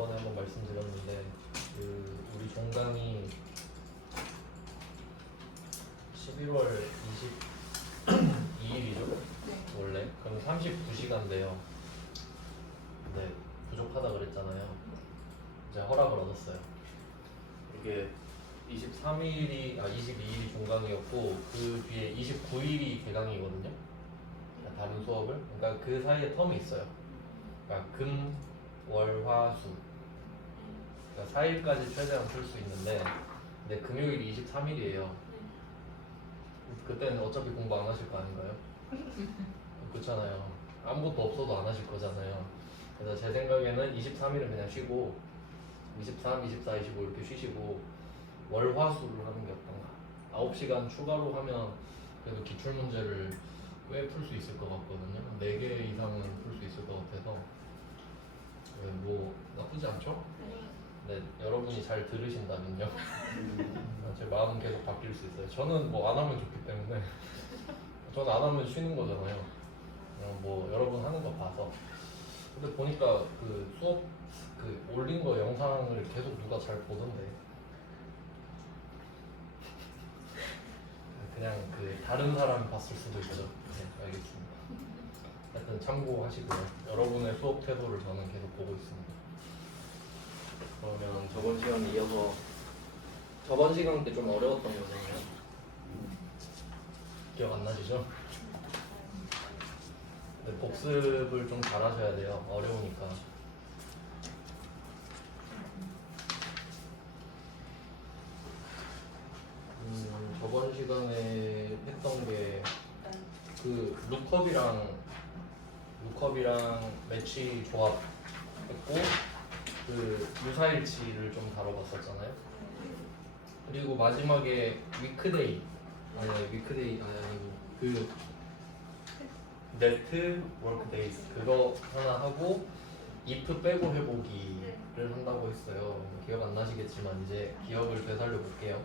저번에 한번 말씀드렸는데 우리 종강이 11월 22일이죠? 네. 원래 그럼 39시간인데요. 네, 부족하다 그랬잖아요. 이제 허락을 얻었어요. 이게 22일이 종강이었고 그 뒤에 29일이 개강이거든요. 다른 수업을. 그러니까 그 사이에 텀이 있어요. 그러니까 금, 월, 화, 수. 그러니까 4일까지 최대한 풀 수 있는데 근데 금요일이 23일이에요. 그때는 어차피 공부 안 하실 거 아닌가요? 그렇잖아요. 아무것도 없어도 안 하실 거잖아요. 그래서 제 생각에는 23일은 그냥 쉬고 23, 24, 25 이렇게 쉬시고 월화수를 하는 게 어떤가. 9시간 추가로 하면 그래도 기출문제를 꽤 풀 수 있을 것 같거든요. 4개 이상은 풀 수 있을 것 같아서 뭐 나쁘지 않죠? 네, 여러분이 잘 들으신다면요. 제 마음은 계속 바뀔 수 있어요. 저는 뭐 안 하면 좋기 때문에 저는 안 하면 쉬는 거잖아요. 뭐 여러분 하는 거 봐서. 근데 보니까 그 수업 그 올린 거 영상을 계속 누가 잘 보던데 그냥 그 다른 사람이 봤을 수도 있죠. 네, 알겠습니다. 하여튼 참고하시고요. 여러분의 수업 태도를 저는 계속 보고 있습니다. 그러면 저번 시간에 이어서 저번 시간 때 좀 어려웠던 거잖아요. 기억 안 나시죠? 네, 복습을 좀 잘하셔야 돼요. 어려우니까. 저번 시간에 했던 게 그 룩컵이랑 매치 조합 했고 그 유사일치를 좀 다뤄봤었잖아요. 그리고 마지막에 위크데이 아니고 그 네트 워크데이스 그거 하나 하고 if 빼고 해보기를 한다고 했어요. 기억 안 나시겠지만 이제 기억을 되살려 볼게요.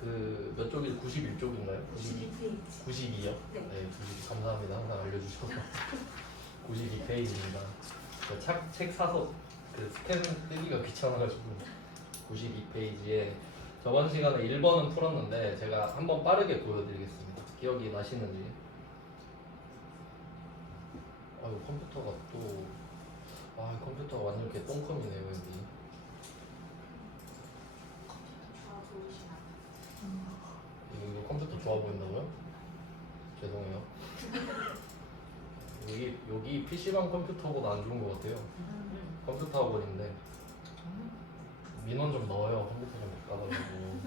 그 몇 쪽이 91쪽인가요? 92페이지. 92요? 네. 92. 감사합니다. 항상 알려주셔서. 92페이지입니다. 책 사서 그 스캔 뜨기가 귀찮아가지고 92페이지에 저번 시간에 1번은 풀었는데 제가 한번 빠르게 보여드리겠습니다. 기억이 나시는지. 아유 컴퓨터가 또 컴퓨터가 완전 개똥컴이네요 여기. 이거 컴퓨터 좋아 보인다고요? 죄송해요. 여기 PC방 컴퓨터보다 안 좋은 것 같아요. 컴퓨터 학원인데 민원 좀 넣어요. 컴퓨터 좀 바꿔가지고.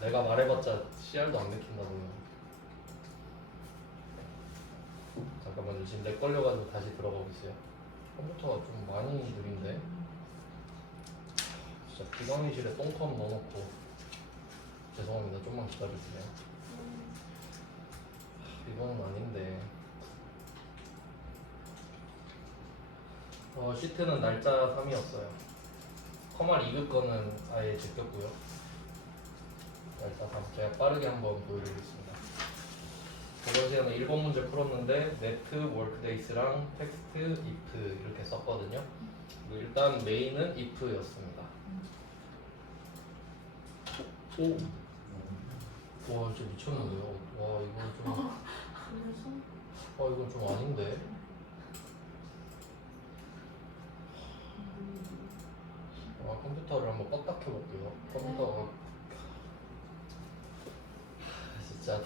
내가 말해봤자 CR도 안 맥힌다고요. 잠깐만요. 지금 렉 걸려가지고 다시 들어가보세요. 컴퓨터가 좀 많이 느린데. 진짜 비강의실에 똥컴 넣어놓고 죄송합니다. 좀만 기다려주세요. 이거는 아닌데. 시트는 날짜 3이었어요. 커말 2급 거는 아예 제꼈고요. 날짜 3. 제가 빠르게 한번 보여드리겠습니다. 저번 시간에 1번 문제 풀었는데 네트 워크데이스랑 텍스트 if 이렇게 썼거든요. 일단 메인은 if였습니다. 오! 와 진짜 미쳤는데요. 와 이건 좀 아닌데. 컴퓨터를 한번 껐다 켜볼게요. 컴퓨터가 진짜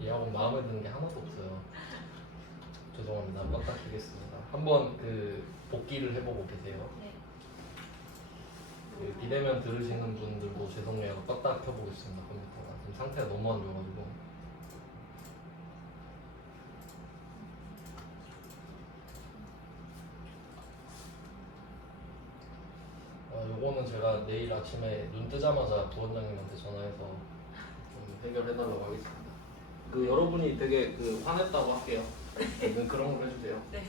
이 학원 마음에 드는 게 하나도 없어요. 죄송합니다. 껐다 켜겠습니다. 한번 그 복기를 해보고 계세요. 그 비대면 들으시는 분들도 죄송해요. 껐다 켜보겠습니다. 컴퓨터가 지금 상태가 너무 안 좋아가지고. 요거는 제가 내일 아침에 눈 뜨자마자 부원장님한테 전화해서 좀 해결해달라고 하겠습니다. 그 여러분이 되게 그 화냈다고 할게요. 그런 걸 해주세요. 네.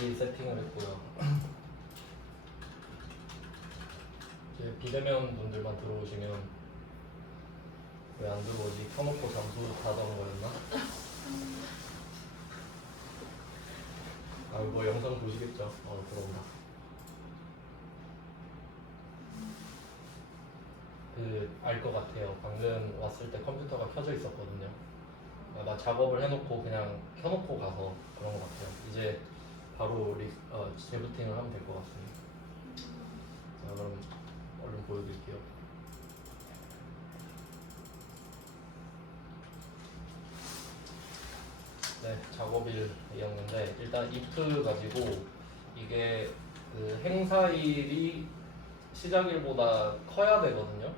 다시 세팅을 했고요. 이제 비대면 분들만 들어오시면 왜 안 들어오지? 켜놓고 잠수 타던 거였나? 아, 뭐 영상 보시겠죠? 들어온다. 알 것 같아요. 방금 왔을 때 컴퓨터가 켜져 있었거든요. 아마 작업을 해놓고 그냥 켜놓고 가서 그런 것 같아요. 이제 바로 재부팅을 하면 될 것 같습니다. 자, 그럼 얼른 보여드릴게요. 네, 작업일이었는데 일단 if 가지고 이게 그 행사일이 시작일보다 커야 되거든요.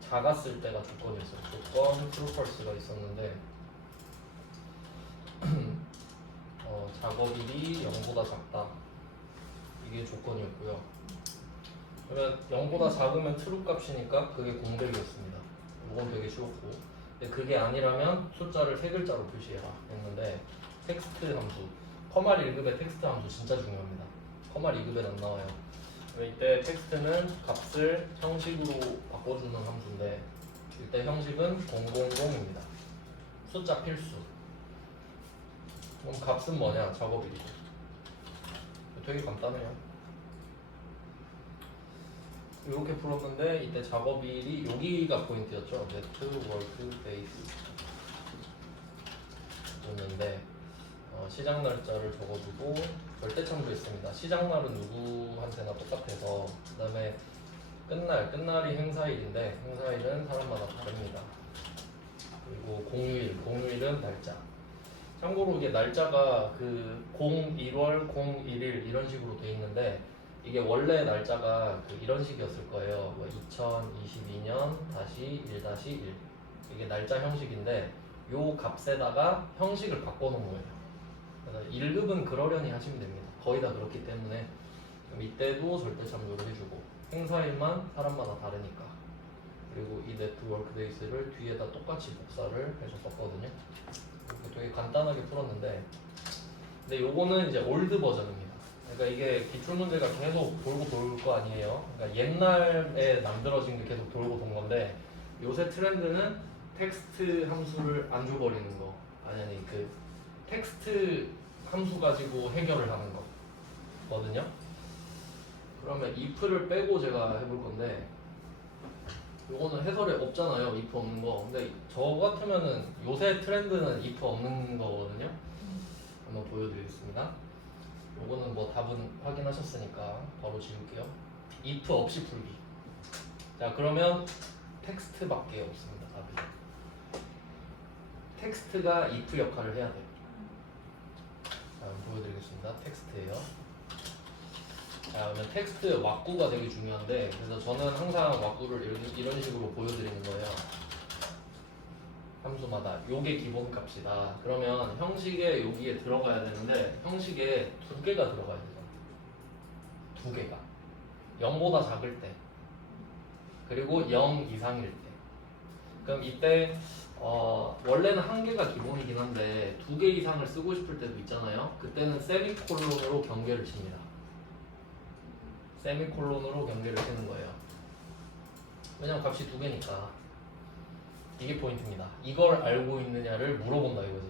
작았을 때가 조건이었어요. 조건 trueFalse가 있었는데 작업일이 0보다 작다. 이게 조건이었고요. 그러면 0보다 작으면 true 값이니까 그게 공백이었습니다. 이건 되게 쉬웠고. 근데 그게 아니라면 숫자를 세 글자로 표시해라 했는데 텍스트 함수, 커말 1급의 텍스트 함수 진짜 중요합니다. 커말 2급엔 안 나와요. 이때 텍스트는 값을 형식으로 바꿔주는 함수인데 이때 형식은 000입니다. 숫자 필수. 그럼 값은 뭐냐? 작업일이죠. 되게 간단해요. 이렇게 풀었는데 이때 작업일이 여기가 포인트였죠. 네트워크 베이스 였는데 시작 날짜를 적어주고 절대참도 있습니다. 시작 날은 누구한테나 똑같아서 그 다음에 끝날이 행사일인데 행사일은 사람마다 다릅니다. 그리고 공휴일은 날짜. 참고로 이게 날짜가 그 01월 01일 이런 식으로 돼 있는데 이게 원래 날짜가 이런 식이었을 거예요. 2022년 다시 1-1 이게 날짜 형식인데 요 값에다가 형식을 바꿔놓은 거예요. 그래서 1급은 그러려니 하시면 됩니다. 거의 다 그렇기 때문에 그럼 이때도 절대참조를 해주고 행사일만 사람마다 다르니까 그리고 이 네트워크 데이스를 뒤에다 똑같이 복사를 해서 썼거든요. 되게 간단하게 풀었는데 근데 요거는 이제 올드 버전입니다. 그러니까 이게 기출문제가 계속 돌고 돌 거 아니에요. 그러니까 옛날에 만들어진 게 계속 돌고 돈 건데 요새 트렌드는 텍스트 함수를 안 줘버리는 거 아니 그 텍스트 함수 가지고 해결을 하는 거거든요. 그러면 if를 빼고 제가 해볼 건데 요거는 해설에 없잖아요. if 없는 거. 근데 저 같으면은 요새 트렌드는 if 없는 거거든요. 한번 보여드리겠습니다. 요거는 뭐 답은 확인하셨으니까 바로 지울게요. if 없이 풀기. 자, 그러면 텍스트밖에 없습니다. 답이. 텍스트가 if 역할을 해야 돼요. 자, 한번 보여드리겠습니다. 텍스트예요. 자, 그러면 텍스트 왁구가 되게 중요한데 그래서 저는 항상 왁구를 이런 식으로 보여드리는 거예요. 함수마다 요게 기본값이다. 그러면 형식에 여기에 들어가야 되는데 형식에 두 개가 들어가야 되죠. 두 개가 0보다 작을 때 그리고 0 이상일 때. 그럼 이때 원래는 한 개가 기본이긴 한데 두 개 이상을 쓰고 싶을 때도 있잖아요. 그때는 세미콜론으로 경계를 칩니다. 세미콜론으로 경계를 치는 거예요. 왜냐면 값이 두 개니까. 이게 포인트입니다. 이걸 알고 있느냐를 물어본다 이거지.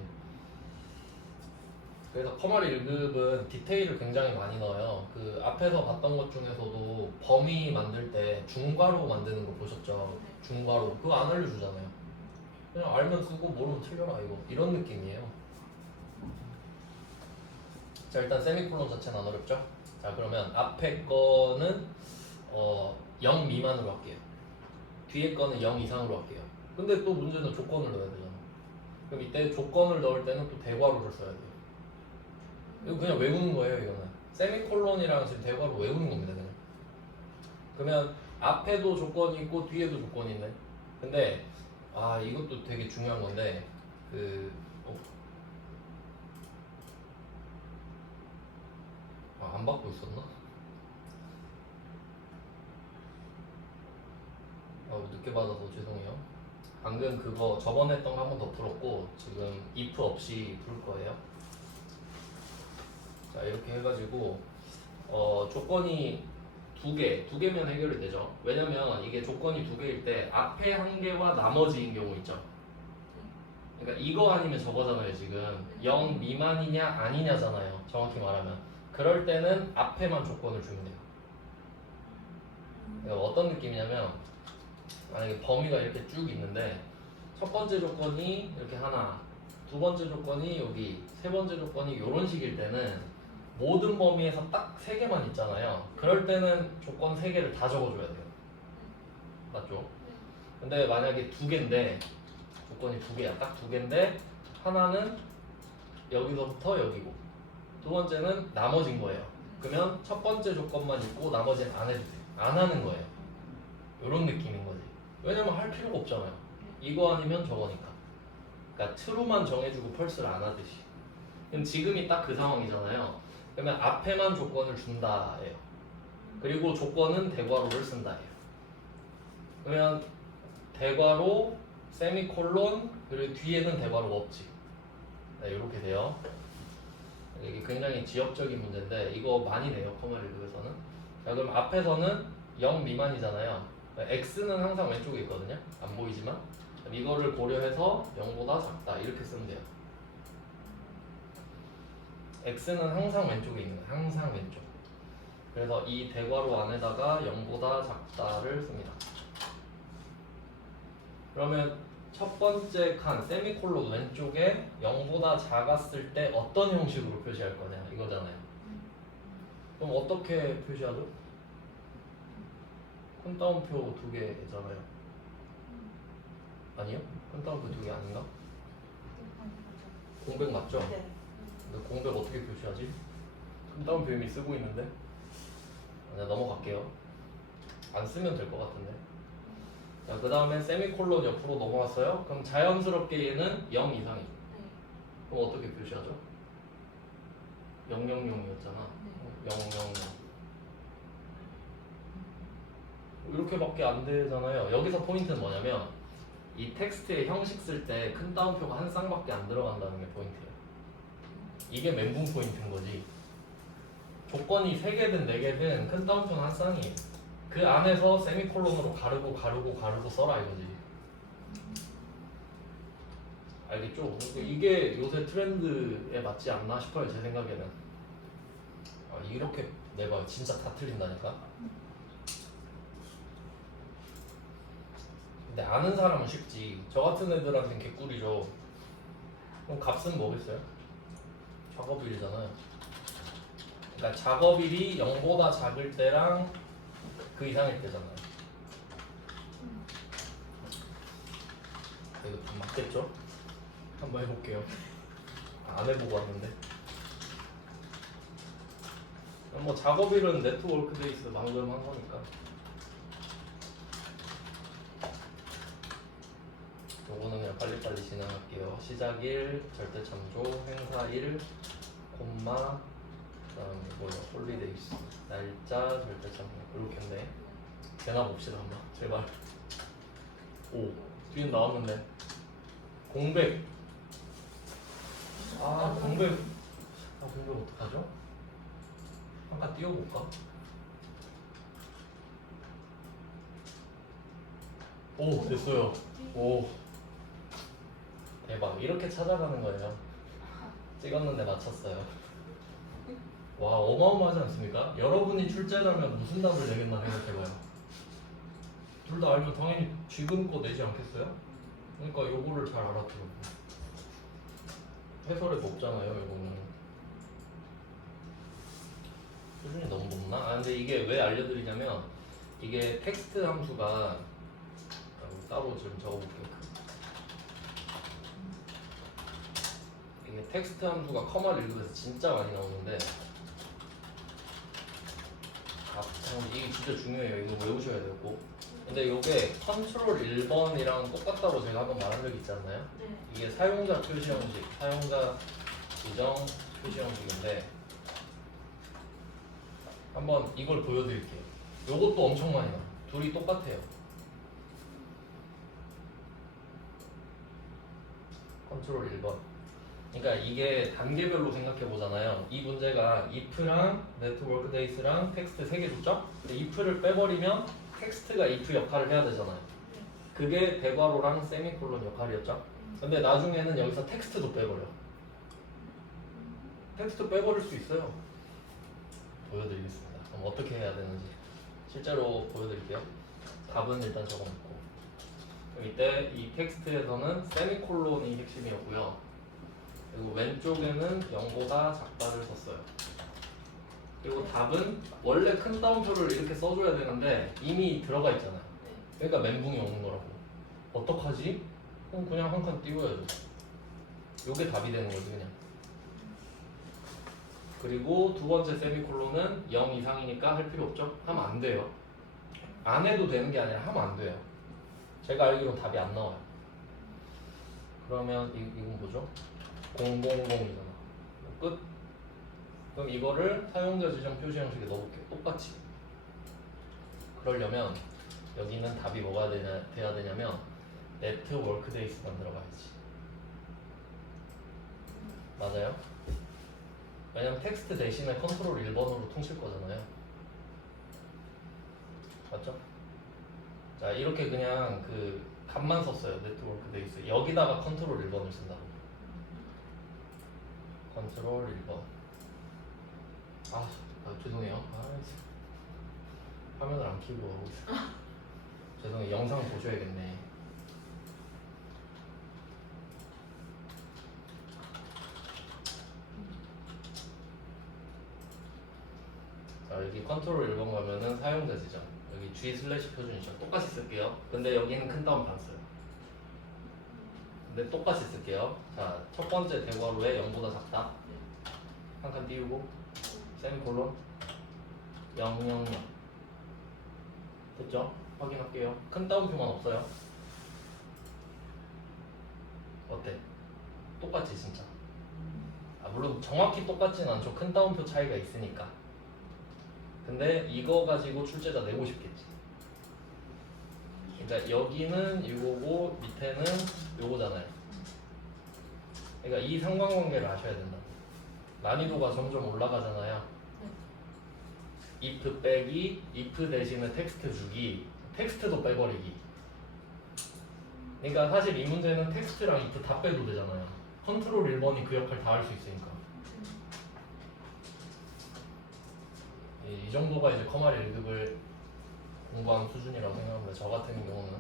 그래서 커말 1급은 디테일을 굉장히 많이 넣어요. 그 앞에서 봤던 것 중에서도 범위 만들 때 중괄호 만드는 거 보셨죠? 중괄호 그거 안 알려주잖아요. 그냥 알면 쓰고 모르면 틀려라 이거 이런 느낌이에요. 자, 일단 세미콜론 자체는 안 어렵죠? 자, 그러면 앞에 거는 0 미만으로 할게요. 뒤에 거는 0 이상으로 할게요. 근데 또 문제는 조건을 넣어야 되잖아. 그럼 이때 조건을 넣을 때는 또 대괄호를 써야 돼요. 이거 그냥 외우는 거예요. 이거는 세미콜론이랑 지금 대괄호 외우는 겁니다. 그냥. 그러면 앞에도 조건이 있고 뒤에도 조건이 있네. 근데 이것도 되게 중요한 건데 안 받고 있었나? 늦게 받아서 죄송해요. 방금 그거 저번에 했던 거 한 번 더 풀었고 지금 if 없이 풀 거예요. 자 이렇게 해가지고 조건이 두 개면 해결이 되죠. 왜냐면 이게 조건이 두 개일 때 앞에 한 개와 나머지인 경우 있죠. 그러니까 이거 아니면 저거잖아요. 지금 0 미만이냐 아니냐잖아요. 정확히 말하면 그럴 때는 앞에만 조건을 주면 돼요. 그러니까 어떤 느낌이냐면 만약에 범위가 이렇게 쭉 있는데 첫 번째 조건이 이렇게 하나, 두 번째 조건이 여기, 세 번째 조건이 이런 식일 때는 모든 범위에서 딱 세 개만 있잖아요. 그럴 때는 조건 세 개를 다 적어줘야 돼요. 맞죠? 근데 만약에 두 개인데 조건이 두 개야. 딱 두 개인데 하나는 여기서부터 여기고 두 번째는 나머진 거예요. 그러면 첫 번째 조건만 있고 나머지는 안 해도 돼. 안 하는 거예요. 이런 느낌인 거지. 왜냐면 할 필요가 없잖아요. 이거 아니면 저거니까. 그러니까 true만 정해주고 false를 안 하듯이. 그럼 지금이 딱 그 상황이잖아요. 그러면 앞에만 조건을 준다예요. 그리고 조건은 대괄호를 쓴다예요. 그러면 대괄호, 세미콜론, 그리고 뒤에는 대괄호가 없지. 네, 이렇게 돼요. 이게 굉장히 지역적인 문제인데 이거 많이 내요 커머리그에서는. 자 그럼 앞에서는 0 미만이잖아요. x는 항상 왼쪽에 있거든요. 안 보이지만 이거를 고려해서 0보다 작다 이렇게 쓰면 돼요. x는 항상 왼쪽에 있는 거예요. 항상 왼쪽. 그래서 이 대괄호 안에다가 0보다 작다를 씁니다. 그러면 첫 번째 칸 세미콜론 왼쪽에 0보다 작았을 때 어떤 형식으로 표시할 거냐 이거잖아요. 그럼 어떻게 표시하죠? 큰 따옴표 두 개잖아요. 아니요? 큰 따옴표 두 개 아닌가? 공백 맞죠? 네. 근데 공백 어떻게 표시하지? 큰 따옴표 이미 쓰고 있는데. 그냥 넘어갈게요. 안 쓰면 될 것 같은데. 자, 그 다음에 세미콜론 옆으로 넘어왔어요. 그럼 자연스럽게 얘는 0 이상이죠. 그럼 어떻게 표시하죠? 000이었잖아. 000. 이렇게밖에 안 되잖아요. 여기서 포인트는 뭐냐면 이 텍스트의 형식 쓸 때 큰 따옴표가 한 쌍밖에 안 들어간다는 게 포인트예요. 이게 멘붕 포인트인 거지. 조건이 3개든 4개든 큰 따옴표는 한 쌍이에요. 그 안에서 세미콜론으로 가르고 써라 이거지. 알겠죠? 그러니까 이게 요새 트렌드에 맞지 않나 싶어요. 제 생각에는. 이렇게 내가 진짜 다 틀린다니까. 근데 아는 사람은 쉽지. 저 같은 애들한테는 개꿀이죠. 그럼 값은 뭐겠어요? 작업일이잖아요. 그러니까 작업일이 0보다 작을 때랑 그 이상일 때잖아요. 이거 좀 맞겠죠? 한번 해볼게요. 안 해보고 왔는데. 뭐 작업일은 네트워크 베이스 방금 한 거니까. 요거는 그냥 빨리빨리 진행할게요. 시작일, 절대참조, 행사일, 콤마, 그다음에 뭐요? 홀리데이스, 날짜, 절대참조 이렇게 했네. 되나 봅시다 한번 제발. 오, 뒤엔 나왔는데 공백. 공백. 공백 어떡하죠? 잠깐 띄워볼까? 오, 됐어요. 오, 대박. 이렇게 찾아가는 거예요. 찍었는데 맞췄어요. 와, 어마어마하지 않습니까? 여러분이 출제자면 무슨 답을 내겠나 생각해봐요. 둘 다 알면 당연히 지금 거 내지 않겠어요? 그러니까 요거를 잘 알아들어요. 해설에도 없잖아요, 이거는. 수준이 너무 높나? 근데 이게 왜 알려드리냐면 이게 텍스트 함수가 따로 좀 적어볼게요. 이게 텍스트 함수가 커마를 읽으면서 진짜 많이 나오는데 이게 진짜 중요해요. 이거 외우셔야 되고. 근데 이게 컨트롤 1번이랑 똑같다고 제가 한번 말한 적이 있지 않나요? 네. 이게 사용자 표시 형식, 사용자 지정 표시 형식인데 한번 이걸 보여드릴게요. 요것도 엄청 많이 나와요. 둘이 똑같아요. 컨트롤 1번. 그러니까 이게 단계별로 생각해 보잖아요. 이 문제가 if랑 network days랑 텍스트 3개 줬죠? 근데 if를 빼버리면 텍스트가 if 역할을 해야 되잖아요. 그게 대괄호랑 세미콜론 역할이었죠. 근데 나중에는 여기서 텍스트도 빼버려. 텍스트 빼버릴 수 있어요. 보여드리겠습니다. 그럼 어떻게 해야 되는지 실제로 보여드릴게요. 답은 일단 적어놓고 이때 이 텍스트에서는 세미콜론이 핵심이었고요. 그리고 왼쪽에는 0보다 작다를 썼어요. 그리고 답은 원래 큰 따옴표를 이렇게 써줘야 되는데 이미 들어가 있잖아요. 그러니까 멘붕이 오는 거라고. 어떡하지? 그럼 그냥 한 칸 띄워야죠. 요게 답이 되는 거지 그냥. 그리고 두 번째 세미콜론은 0 이상이니까 할 필요 없죠? 하면 안 돼요. 안 해도 되는 게 아니라 하면 안 돼요. 제가 알기로는 답이 안 나와요. 그러면 이건 뭐죠? 000이잖아. 끝. 그럼 이거를 사용자 지정 표시 형식에 넣어볼게요. 똑같이. 그러려면 여기는 답이 뭐가 돼야 되냐면 네트워크 데이스만 들어가야지. 맞아요? 왜냐면 텍스트 대신에 컨트롤 1번으로 통칠 거잖아요. 맞죠? 자, 이렇게 그냥 그 값만 썼어요. 네트워크 데이스. 여기다가 컨트롤 1번을 쓴다고. 컨트롤 1번. 죄송해요. 화면을 안 켜고 하고 있어요. 죄송해요. 영상 보셔야겠네. 자, 여기 컨트롤 1번 가면은 사용자 지정. 여기 G 슬래시 표준이죠. 똑같이 쓸게요. 근데 여기는 큰 따옴표 안 써요. 근데 똑같이 쓸게요. 자, 첫 번째 대괄호에 0보다 작다. 한 칸 띄우고 세미콜론 000. 됐죠? 확인할게요. 큰 따옴표만 없어요. 어때? 똑같지 진짜. 물론 정확히 똑같지는 않죠. 큰 따옴표 차이가 있으니까. 근데 이거 가지고 출제자 내고 싶겠지. 그러니까 여기는 이거고 밑에는 요거잖아요. 그러니까 이 상관관계를 아셔야 된다. 난이도가 점점 올라가잖아요. if 빼기, if 대신에 텍스트 주기, 텍스트도 빼버리기. 그러니까 사실 이 문제는 텍스트랑 if 다 빼도 되잖아요. 컨트롤 1번이 그 역할 다 할 수 있으니까. 이 정도가 이제 커마리 1급을 공부한 수준이라고 생각합니다. 저 같은 경우는.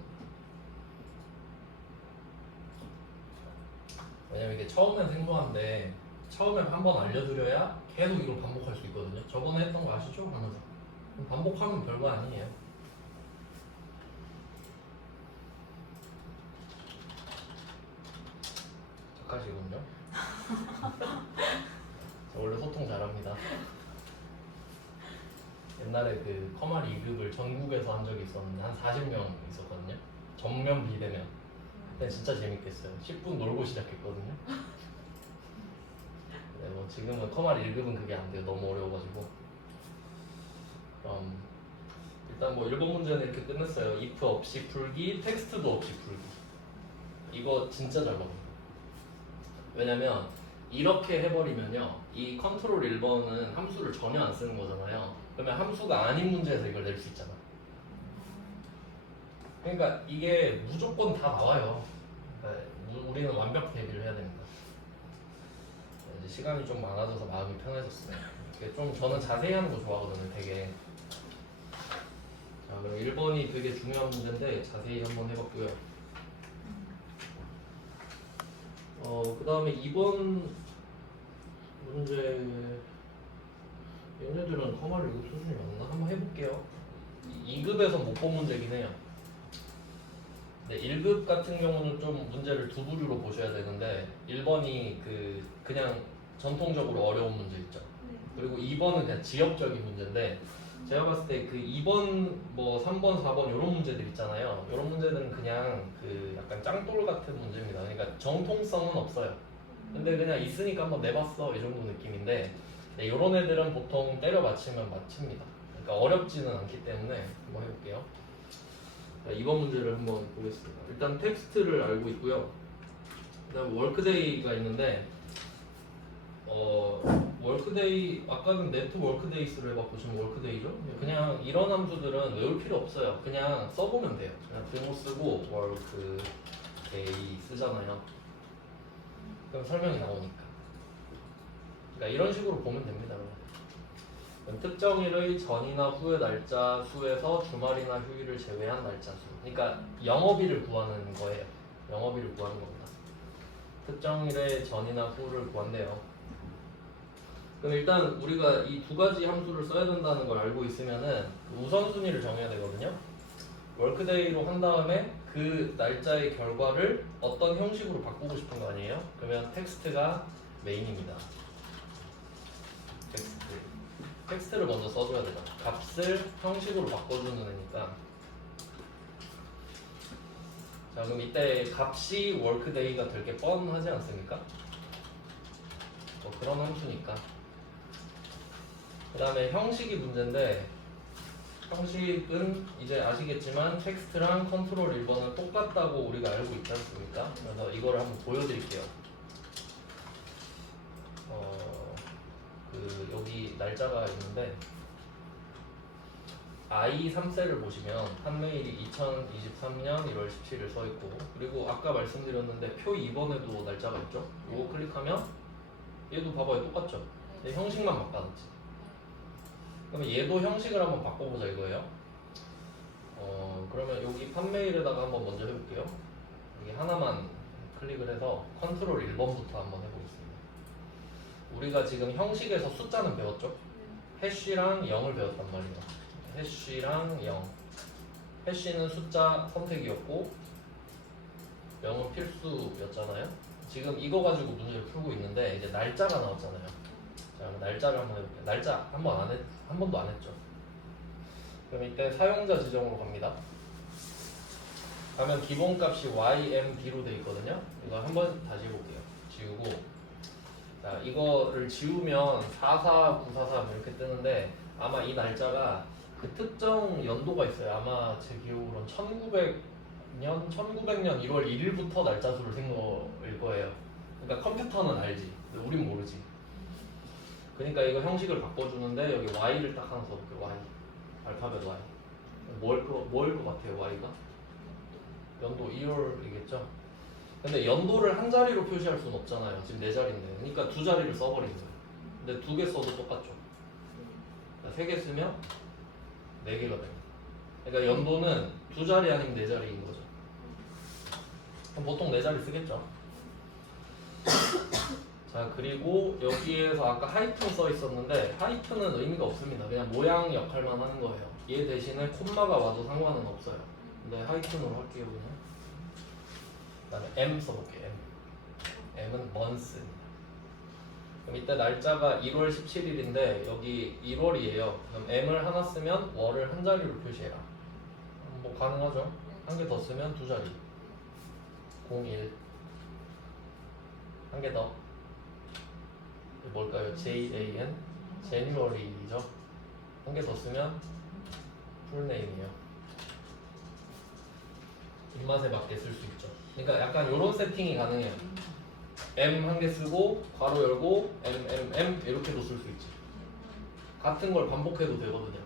왜냐면 이게 처음엔 생소한데 처음에 한번 알려드려야 계속 이걸 반복할 수 있거든요. 저번에 했던 거 아시죠? 하면서 반복하면 별거 아니에요. 착하시군요. 저 원래 소통 잘합니다. 옛날에 그 커마리 2급을 전국에서 한 적이 있었는데 한 40명 있었거든요. 전면 비대면. 그때 진짜 재밌겠어요. 10분 놀고 시작했거든요. 네, 뭐 지금은 커마리 1급은 그게 안 돼요. 너무 어려워가지고. 그럼 일단 뭐 1번 문제는 이렇게 끝냈어요. if 없이 풀기, 텍스트도 없이 풀기. 이거 진짜 잘 먹어요. 왜냐면 이렇게 해버리면요, 이 컨트롤 1번은 함수를 전혀 안 쓰는 거잖아요. 그러면 함수가 아닌 문제에서 이걸 낼 수 있잖아. 그러니까 이게 무조건 다 나와요. 그러니까 우리는 완벽 대비를 해야 됩니다. 이제 시간이 좀 많아져서 마음이 편해졌어요. 좀 저는 자세히 하는 거 좋아하거든요, 되게. 자, 그럼 1번이 되게 중요한 문제인데 자세히 한번 해봤고요. 그 다음에 2번 문제, 얘네들은 커마리 1급 수준이 맞나? 한번 해볼게요. 2급에서 못 본 문제긴 해요. 근데 1급 같은 경우는 좀 문제를 두 부류로 보셔야 되는데 1번이 그냥 전통적으로 어려운 문제 있죠. 그리고 2번은 그냥 지역적인 문제인데 제가 봤을 때 그 2번, 뭐 3번, 4번 이런 문제들 있잖아요. 이런 문제들은 그냥 그 약간 짱돌 같은 문제입니다. 그러니까 정통성은 없어요. 근데 그냥 있으니까 한번 내봤어 이 정도 느낌인데 이런 애들은 보통 때려 맞히면 맞춥니다. 그러니까 어렵지는 않기 때문에 한번 해볼게요. 자, 2번 문제를 한번 보겠습니다. 일단 텍스트를 알고 있고요. 그 다음 워크데이가 있는데 월크데이 아까는 네트 월크데이스를 해봤고 지금 월크데이죠? 그냥 이런 함수들은 외울 필요 없어요. 그냥 써보면 돼요. 그냥 등호 쓰고 월크데이 쓰잖아요. 그럼 설명이 나오니까. 그러니까 이런 식으로 보면 됩니다. 그럼 특정일의 전이나 후의 날짜 수에서 주말이나 휴일을 제외한 날짜 수. 그러니까 영업일을 구하는 거예요. 영업일을 구하는 겁니다. 특정일의 전이나 후를 구한대요. 그럼 일단 우리가 이 두 가지 함수를 써야 된다는 걸 알고 있으면은 우선순위를 정해야 되거든요. 월크데이로 한 다음에 그 날짜의 결과를 어떤 형식으로 바꾸고 싶은 거 아니에요? 그러면 텍스트가 메인입니다. 텍스트를 먼저 써줘야 되죠. 값을 형식으로 바꿔주는 애니까. 자, 그럼 이때 값이 월크데이가 될 게 뻔하지 않습니까? 뭐 그런 함수니까. 그 다음에 형식이 문제인데, 형식은 이제 아시겠지만 텍스트랑 컨트롤 1번은 똑같다고 우리가 알고 있지 않습니까? 그래서 이거를 한번 보여드릴게요. 여기 날짜가 있는데 I3셀을 보시면 판매일이 2023년 1월 17일 써 있고, 그리고 아까 말씀드렸는데 표 2번에도 날짜가 있죠? 이거 클릭하면 얘도 봐봐요, 똑같죠? 얘 형식만 바꿔놨지. 그러면 얘도 형식을 한번 바꿔보자 이거예요. 그러면 여기 판매일에다가 한번 먼저 해볼게요. 여기 하나만 클릭을 해서 컨트롤 1번부터 한번 해보겠습니다. 우리가 지금 형식에서 숫자는 배웠죠? 해쉬랑 0을 배웠단 말이에요. 해쉬랑 0. 해쉬는 숫자 선택이었고 0은 필수였잖아요. 지금 이거 가지고 문제를 풀고 있는데 이제 날짜가 나왔잖아요. 자, 그럼 날짜를 한번 해볼게요. 날짜 한 번도 안 했죠. 그럼 이때 사용자 지정으로 갑니다. 가면 기본값이 ymd로 되어 있거든요. 이거 한번 다시 해볼게요. 지우고, 자, 이거를 지우면 44943 이렇게 뜨는데 아마 이 날짜가 그 특정 연도가 있어요. 아마 제 기억으로는 1900년 1월 1일부터 날짜 수를 센 거일 거예요. 그러니까 컴퓨터는 알지, 근데 우린 모르지. 그러니까 이거 형식을 바꿔주는데 여기 y를 딱 하나 써볼게요. y, 알파벳 y. 뭐일 것 같아요, y가? 연도 2월이겠죠? 근데 연도를 한 자리로 표시할 수는 없잖아요. 지금 4자리인데. 그러니까 2자리를 써버린 거예요. 근데 2개 써도 똑같죠. 3개 쓰면 4개가 돼요. 그러니까 연도는 2자리 아니면 4자리인 거죠. 그럼 보통 4자리 쓰겠죠. 자, 그리고 여기에서 아까 하이픈 써 있었는데 하이픈은 의미가 없습니다. 그냥 모양 역할만 하는 거예요. 얘 대신에 콤마가 와도 상관은 없어요. 근데 하이픈으로 할게요. 그냥. 그다음에 M 써볼게요. M은 month. 그럼 이때 날짜가 1월 17일인데 여기 1월이에요. 그럼 M을 하나 쓰면 월을 한 자리로 표시해라. 뭐 가능하죠? 한 개 더 쓰면 2자리. 01. 한 개 더. 뭘까요? JAN? January죠. 한 개 더 쓰면 풀네임이에요. 입맛에 맞게 쓸 수 있죠. 그러니까 약간 이런 세팅이 가능해요. M 한 개 쓰고 괄호 열고 M 이렇게도 쓸 수 있지. 같은 걸 반복해도 되거든요.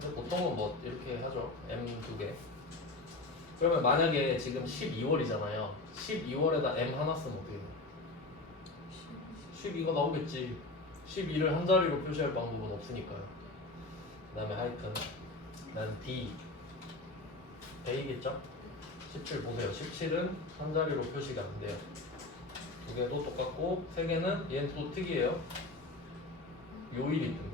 근데 보통은 뭐 이렇게 하죠. M 2개. 그러면 만약에 지금 12월이잖아요. 12월에다 M 하나 쓰면 어떻게 돼요? 12가 나오겠지. 12를 한 자리로 표시할 방법은 없으니까요. 그 다음에 하이픈. 난 D. A겠죠? 17 보세요. 17은 한 자리로 표시가 안 돼요. 2개도 똑같고 3개는 얘는 또 특이해요. 요일이 뜹니다.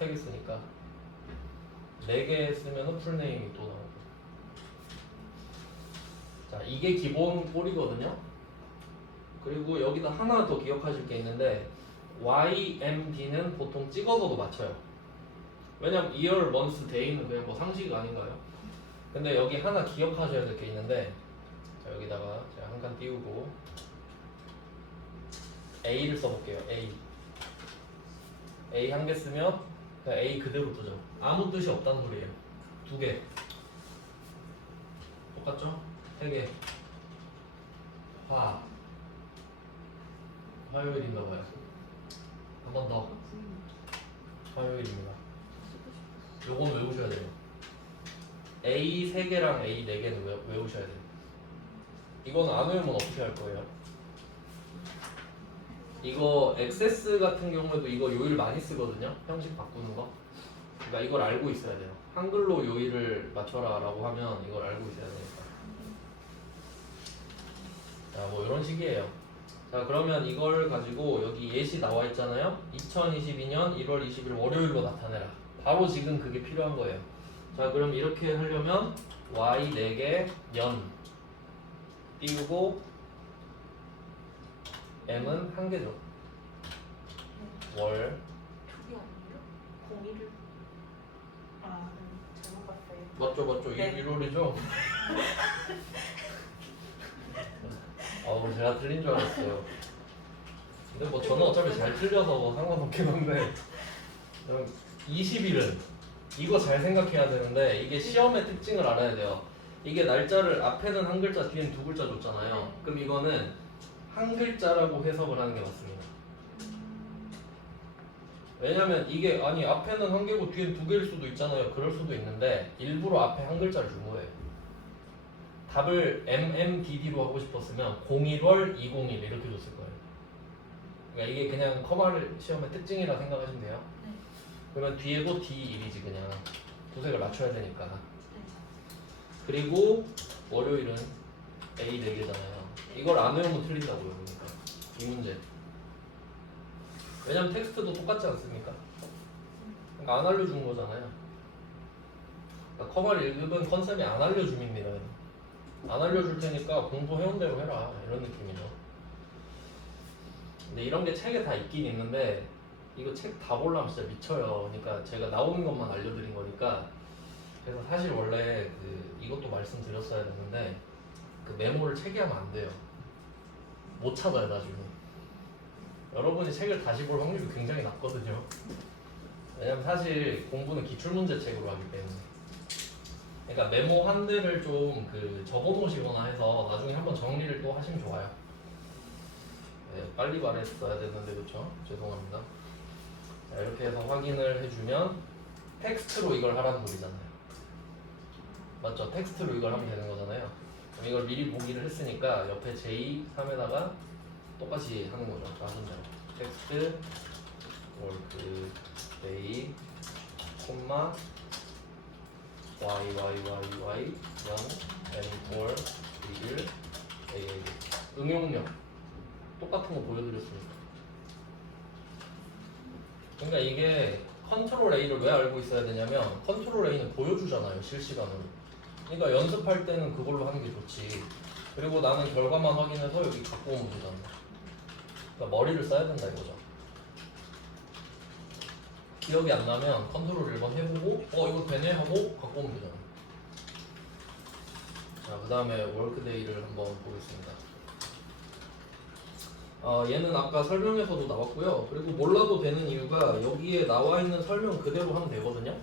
3개 쓰니까 4개 쓰면은 풀네임이 또 나오고. 자, 이게 기본 꼴이거든요. 그리고 여기다 하나 더 기억하실 게 있는데 YMD는 보통 찍어서도 맞춰요. 왜냐면 year, month, day는 그냥 뭐 상식 아닌가요? 근데 여기 하나 기억하셔야 될 게 있는데, 자, 여기다가 제가 한 칸 띄우고 A를 써볼게요. A 한 개 쓰면 그냥 A 그대로 뜨죠. 아무 뜻이 없다는 소리예요. 2개 똑같죠? 3개 화 화요일인가 봐요. 한 번 더. 화요일입니다. 요건 외우셔야 돼요. A 3개랑 A 4개는 외우셔야 돼요. 이건 안 외우면 어떻게 할 거예요? 이거 액세스 같은 경우에도 이거 요일 많이 쓰거든요. 형식 바꾸는 거. 그러니까 이걸 알고 있어야 돼요. 한글로 요일을 맞춰라 라고 하면 이걸 알고 있어야 되니까. 자, 뭐 이런 식이에요. 자, 그러면 이걸 가지고 여기 예시 나와 있잖아요. 2022년 1월 20일 월요일로 나타내라. 바로 지금 그게 필요한 거예요. 자, 그럼 이렇게 하려면 y 4개 년 띄우고 m은 1개죠. 월. 저기 아니에요? 공일을 잘못 봤어요. 맞죠. 네. 1월이죠? 제가 틀린 줄 알았어요. 근데 뭐 저는 어차피 잘 틀려서 뭐 상관없긴 한데 20일은 이거 잘 생각해야 되는데 이게 시험의 특징을 알아야 돼요. 이게 날짜를 앞에는 한 글자 뒤에는 두 글자 줬잖아요. 그럼 이거는 한 글자라고 해석을 하는 게 맞습니다. 왜냐면 이게 아니 앞에는 한 개고 뒤엔 두 개일 수도 있잖아요. 그럴 수도 있는데 일부러 앞에 한 글자를 준 거예요. 답을 MMDD로 하고 싶었으면 01월 201 이렇게 줬을 거예요. 그러니까 이게 그냥 커마를 시험의 특징이라 생각하시면 돼요. 네. 그러면 뒤에도 D1이지 그냥 도색을 맞춰야 되니까. 네. 그리고 월요일은 A 4개잖아요. 이걸 안 외우면 틀린다고요. 그러니까 이 문제. 왜냐면 텍스트도 똑같지 않습니까? 그러니까 안 알려준 거잖아요. 그러니까 커마를 1급은 컨셉이 안 알려줌입니다. 안 알려줄 테니까 공부해온 대로 해라 이런 느낌이죠. 근데 이런 게 책에 다 있긴 있는데 이거 책 다 보려면 진짜 미쳐요. 그러니까 제가 나오는 것만 알려드린 거니까. 그래서 사실 원래 이것도 말씀드렸어야 되는데 그 메모를 책에 하면 안 돼요. 못 찾아요 나중에. 여러분이 책을 다시 볼 확률이 굉장히 낮거든요. 왜냐면 사실 공부는 기출문제책으로 하기 때문에. 그러니까 메모 한 대를 좀 적어 놓으시거나 해서 나중에 한번 정리를 또 하시면 좋아요. 네, 빨리 말했어야 됐는데 그렇죠? 죄송합니다. 자, 이렇게 해서 확인을 해주면 텍스트로 이걸 하라는 소리잖아요. 맞죠? 텍스트로 이걸 하면 되는 거잖아요. 그럼 이걸 미리 보기를 했으니까 옆에 J3에다가 똑같이 하는 거죠. 하신 대로 텍스트 월크 데이 콤마 y 0 n 4 1 a 응용력 똑같은 거 보여드렸으니까. 그러니까 이게 컨트롤 A를 왜 알고 있어야 되냐면 컨트롤 A는 보여주잖아요 실시간으로. 그러니까 연습할 때는 그걸로 하는 게 좋지. 그리고 나는 결과만 확인해서 여기 갖고 오면 되잖아. 그러니까 머리를 써야 된다 이거죠. 기억이 안 나면 컨트롤 1번 해보고 이거 되네 하고 갖고 오면 되잖아. 자, 그 다음에 워크데이를 한번 보겠습니다. 얘는 아까 설명에서도 나왔고요. 그리고 몰라도 되는 이유가 여기에 나와 있는 설명 그대로 하면 되거든요.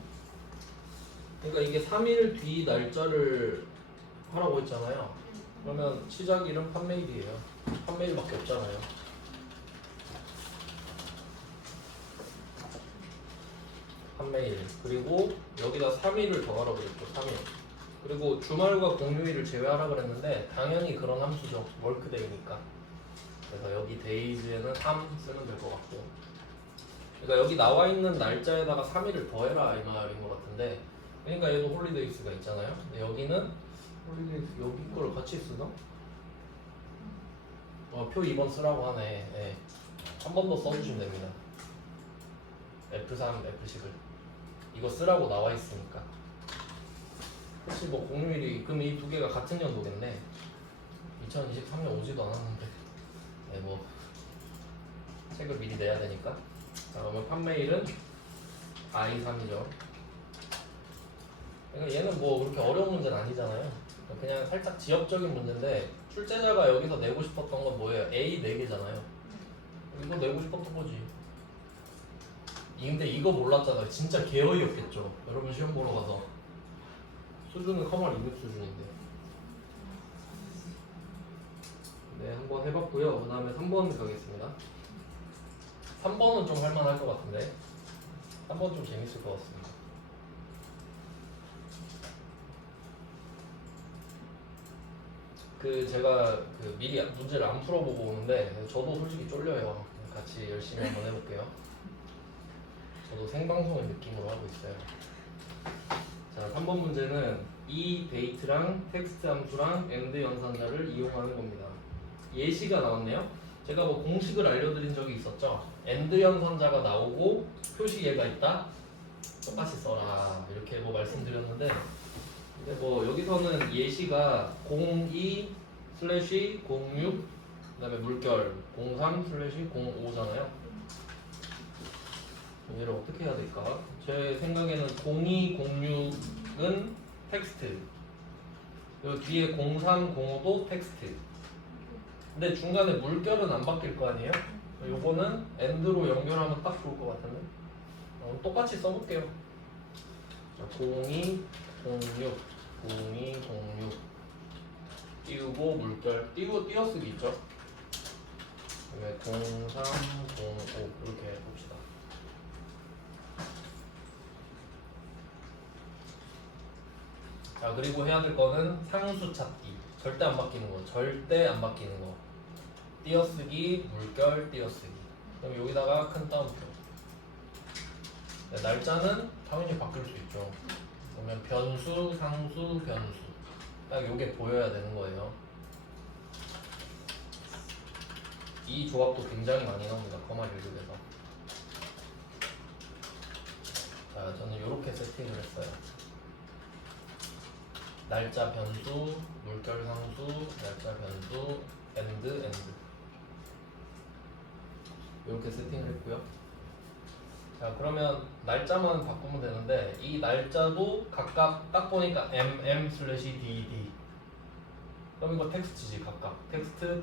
그러니까 이게 3일 뒤 날짜를 하라고 했잖아요. 그러면 시작일은 판매일이에요. 판매일밖에 없잖아요. 판매일. 그리고 여기다 3일을 더하라고 그랬죠. 3일. 그리고 주말과 공휴일을 제외하라 그랬는데 당연히 그런 함수죠. 월크데이니까. 그래서 여기 데이즈에는 3 쓰면 될 것 같고. 그러니까 여기 나와 있는 날짜에다가 3일을 더해라 이 말인 것 같은데. 그러니까 얘도 홀리데이스가 있잖아요. 근데 여기는 홀리데이스 여기 걸 같이 쓰나? 표 2번 쓰라고 하네. 네. 한 번 더 써주시면 됩니다. F3, F10을 이거 쓰라고 나와 있으니까. 혹시 뭐 공휴일이 그럼 이 두 개가 같은 연도겠네. 2023년 오지도 않았는데. 네, 뭐 책을 미리 내야 되니까. 자, 그러면 판매일은 I3이죠. 그러니까 얘는 뭐 그렇게 어려운 문제는 아니잖아요. 그냥 살짝 지역적인 문제인데 출제자가 여기서 내고 싶었던 건 뭐예요? A 4개잖아요. 이거 내고 싶었던 거지. 근데 이거 몰랐잖아요. 진짜 개어이였겠죠. 여러분 시험 보러 가서 수준은 커멀 200 수준인데. 네, 한번 해봤고요. 그 다음에 3번 가겠습니다. 3번은 좀 할만할 것 같은데 3번 좀 재밌을 것 같습니다. 그 제가 그 미리 문제를 안 풀어보고 오는데 저도 솔직히 쫄려요. 같이 열심히 한번 해볼게요. 저도 생방송의 느낌으로 하고 있어요. 자, 3번 문제는 이 데이트랑 텍스트 함수랑 AND 연산자를 이용하는 겁니다. 예시가 나왔네요. 제가 뭐 공식을 알려드린 적이 있었죠. AND 연산자가 나오고 표시예가 있다. 똑같이 써라 이렇게 뭐 말씀드렸는데 근데 뭐 여기서는 예시가 02/06 그다음에 물결 03/05잖아요. 얘를 어떻게 해야 될까? 제 생각에는 0206은 텍스트 그리고 뒤에 0305도 텍스트 근데 중간에 물결은 안 바뀔 거 아니에요? 요거는 AND로 연결하면 딱 좋을 것 같은데 똑같이 써볼게요. 자, 0206 띄우고 물결 띄어쓰기 있죠? 그다음에 0305 이렇게 해봅시다. 자 그리고 해야 될 거는 상수 찾기 절대 안 바뀌는 거 절대 안 바뀌는 거 띄어쓰기 물결 띄어쓰기 그럼 여기다가 큰 따옴표 네, 날짜는 당연히 바뀔 수 있죠. 그러면 변수 상수 변수 딱 요게 보여야 되는 거예요. 이 조합도 굉장히 많이 나옵니다. 커마 일급에서. 자 저는 이렇게 세팅을 했어요. 날짜 변수, 물결 상수, 날짜 변수, AND 이렇게 세팅을 했고요. 자 그러면 날짜만 바꾸면 되는데 이 날짜도 각각 딱 보니까 mm/dd 그럼 이거 텍스트지 각각 텍스트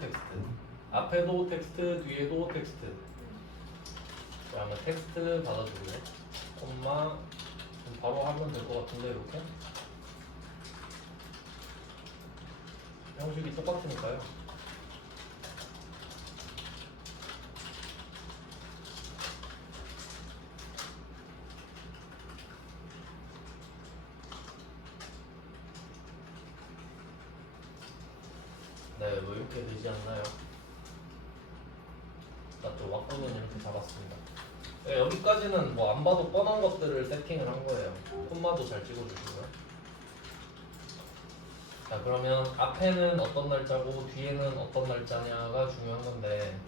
앞에도 텍스트 뒤에도 텍스트 그러면 텍스트 받아주고요. 콤마 바로 하면 될 것 같은데 이렇게 형식이 똑같으니까요. 네, 뭐 이렇게 되지 않나요? 맞죠? 왁구는 이렇게 잡았습니다. 네, 여기까지는 뭐 안 봐도 뻔한 것들을 세팅을 한 거예요. 콤마도 잘 찍어주시고요. 자, 그러면 앞에는 어떤 날짜고 뒤에는 어떤 날짜냐가 중요한 건데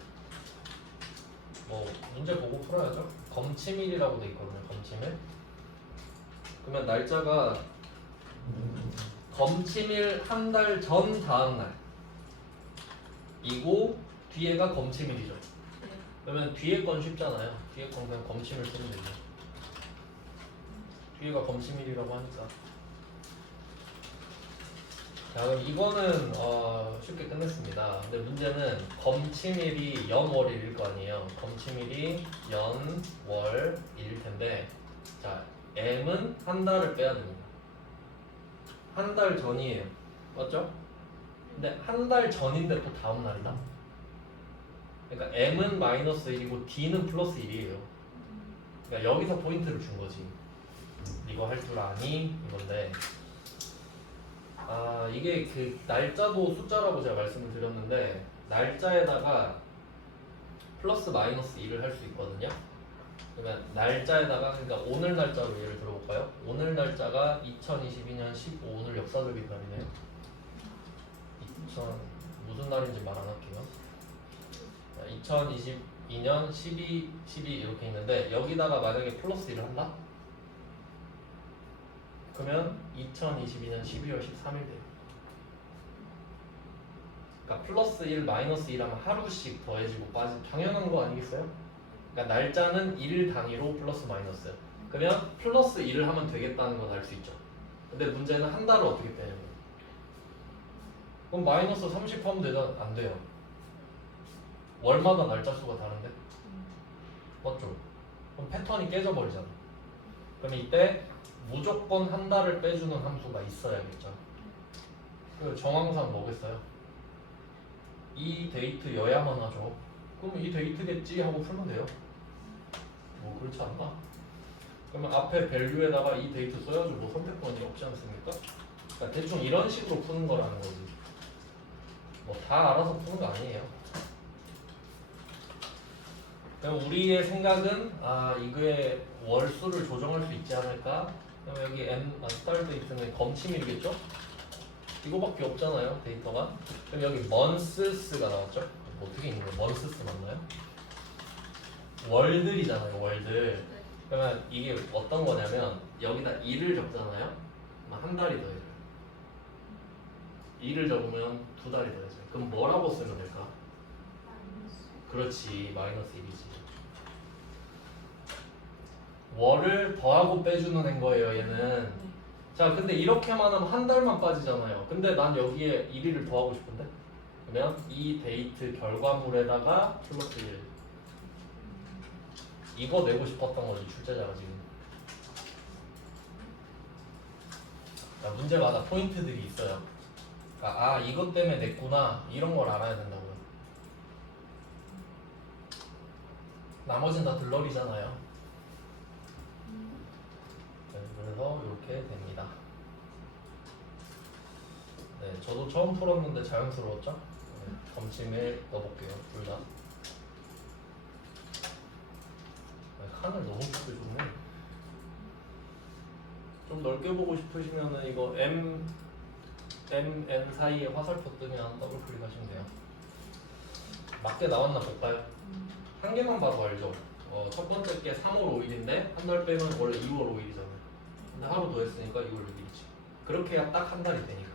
뭐 문제 보고 풀어야죠. 검침일이라고 돼 있거든요. 검침일. 그러면 날짜가 검침일 한 달 전 다음 날 이고 뒤에가 검침일이죠. 그러면 뒤에 건 쉽잖아요. 뒤에 건 그냥 검침일 쓰면 되죠. 뒤에가 검침일이라고 하니까. 자 그럼 이거는 쉽게 끝냈습니다. 근데 문제는 검침일이 연월일일 거 아니에요. 검침일이 연월일 텐데 자 M은 한 달을 빼야 됩니다. 한 달 전이에요. 맞죠? 근데 한 달 전인데 또 다음 날이다. 그러니까 M은 마이너스 1이고 D는 플러스 1이에요. 그러니까 여기서 포인트를 준 거지. 이거 할 줄 아니? 이건데 이게 그 날짜도 숫자라고 제가 말씀을 드렸는데 날짜에다가 플러스 마이너스 1을 할 수 있거든요. 그러면 날짜에다가 그러니까 오늘 날짜로 예를 들어볼까요? 오늘 날짜가 2022년 15 오늘 역사적인 날이네요. 2000 무슨 날인지 말 안 할게요. 2022년 12 이렇게 있는데 여기다가 만약에 플러스 1을 한다? 그러면 2022년 12월 13일 돼요. 그러니까 플러스 1, 마이너스 1 하면 하루씩 더해지고 빠지 당연한 거 아니겠어요? 그러니까 날짜는 일 단위로 플러스 마이너스. 그러면 플러스 1을 하면 되겠다는 건 알 수 있죠. 근데 문제는 한 달을 어떻게 빼냐고. 그럼 마이너스 30 하면 되잖아. 안 돼요. 월마다 날짜 수가 다른데? 맞죠? 그럼 패턴이 깨져버리잖아. 그럼 이때 무조건 한 달을 빼주는 함수가 있어야겠죠. 그 정황상 뭐겠어요? 이 데이트여야만 하죠. 그럼 이 데이트겠지 하고 풀면 돼요. 뭐 그렇지 않나? 그러면 앞에 밸류에다가 이 데이트 써야지 뭐 선택권이 없지 않습니까? 그러니까 대충 이런 식으로 푸는 거라는 거지. 뭐 다 알아서 푸는 거 아니에요. 그럼 우리의 생각은 이거의 월수를 조정할 수 있지 않을까? 그럼 여기 스타일 데이트는 검침이겠죠? 이거밖에 없잖아요, 데이터가. 그럼 여기 months가 나왔죠? 어떻게 읽는 거예요? months 맞나요? 월들이잖아요, 월들. 네. 그러면 이게 어떤 거냐면 여기다 2를 적잖아요? 그럼 한 달이 더해져요. 2를 적으면 두 달이 더해져요. 그럼 뭐라고 쓰면 될까? 그렇지, 마이너스 1이지. 월을 더하고 빼주는 행 거예요, 얘는. 자, 근데 이렇게만 하면 한 달만 빠지잖아요. 근데 난 여기에 1일을 더하고 싶은데? 그러면 이 데이트 결과물에다가 플러스 1. 이거 내고 싶었던 거지, 출제자가 지금. 그러니까 문제마다 포인트들이 있어요. 그러니까 이것 때문에 냈구나, 이런 걸 알아야 된다고요. 나머지는 다 들러리잖아요. 네, 그래서 이렇게 됩니다. 네, 저도 처음 풀었는데 자연스러웠죠? 네, 점심에 넣어볼게요, 둘 다. 칸을 너무 깊게 줬네. 좀 넓게 보고 싶으시면은 이거 M, N 사이에 화살표 뜨면 더블 클릭하시면 돼요. 맞게 나왔나 볼까요? 한 개만 봐도 알죠? 첫 번째 게 3월 5일인데 한 달 빼면 원래 2월 5일이잖아요. 근데 하루 더 했으니까 2월 6일이지. 그렇게 해야 딱 한 달이 되니까.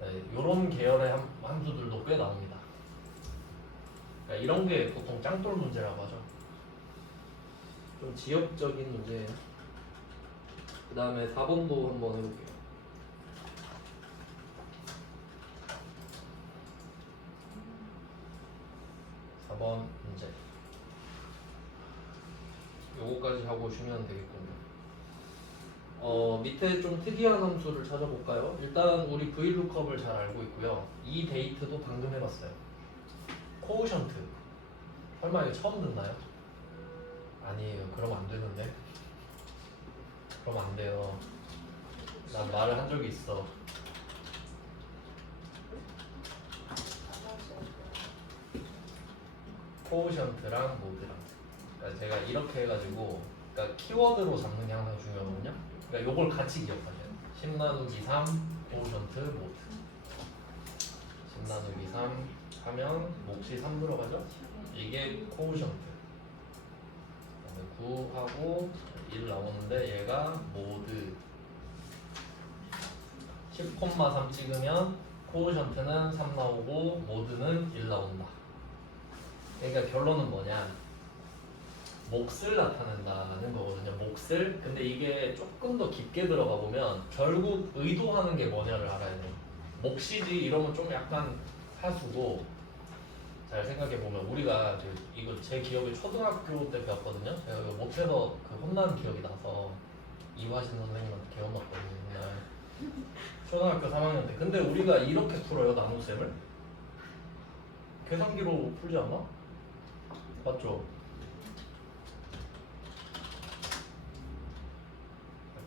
네, 이런 계열의 함수들도 꽤 나옵니다. 그러니까 이런 게 보통 짱돌 문제라고 하죠. 좀 지역적인 문제예요. 그 다음에 4번도 한번 해볼게요. 4번 문제. 요거까지 하고 오시면 되겠군요. 밑에 좀 특이한 함수를 찾아볼까요? 일단 우리 VLOOKUP을 잘 알고 있고요. 이 데이트도 방금 해봤어요. 코오션트. 설마 이거 처음 듣나요? 아니에요. 그러면 안 되는데. 그러면 안 돼요. 난 말을 한 적이 있어. 코오션트랑 모드랑. 그러니까 제가 이렇게 해가지고, 그러니까 키워드로 잡는 게 항상 중요하거든요. 그러니까 요걸 같이 기억하셔야 돼요. 10 나누기 3 코오션트 모드. 10 나누기 3 하면 몫이 3 들어가죠? 이게 코오션트. 9하고 1 나오는데 얘가 모드. 10,3 찍으면 코오션트는 3 나오고 모드는 1 나온다. 그러니까 결론은 뭐냐? 몫을 나타낸다는 거거든요. 몫을. 근데 이게 조금 더 깊게 들어가 보면 결국 의도하는 게 뭐냐를 알아야 돼요. 몫이지 이러면 좀 약간 하수고. 잘 생각해 보면 우리가 이거 제 기억에 초등학교 때 배웠거든요. 제가 이거 못해서 그 혼난 기억이 나서 이화신 선생님한테 개엄맞거든요. 그날 초등학교 3학년 때. 근데 우리가 이렇게 풀어요, 나눗셈을. 계산기로 풀지 않나? 맞죠?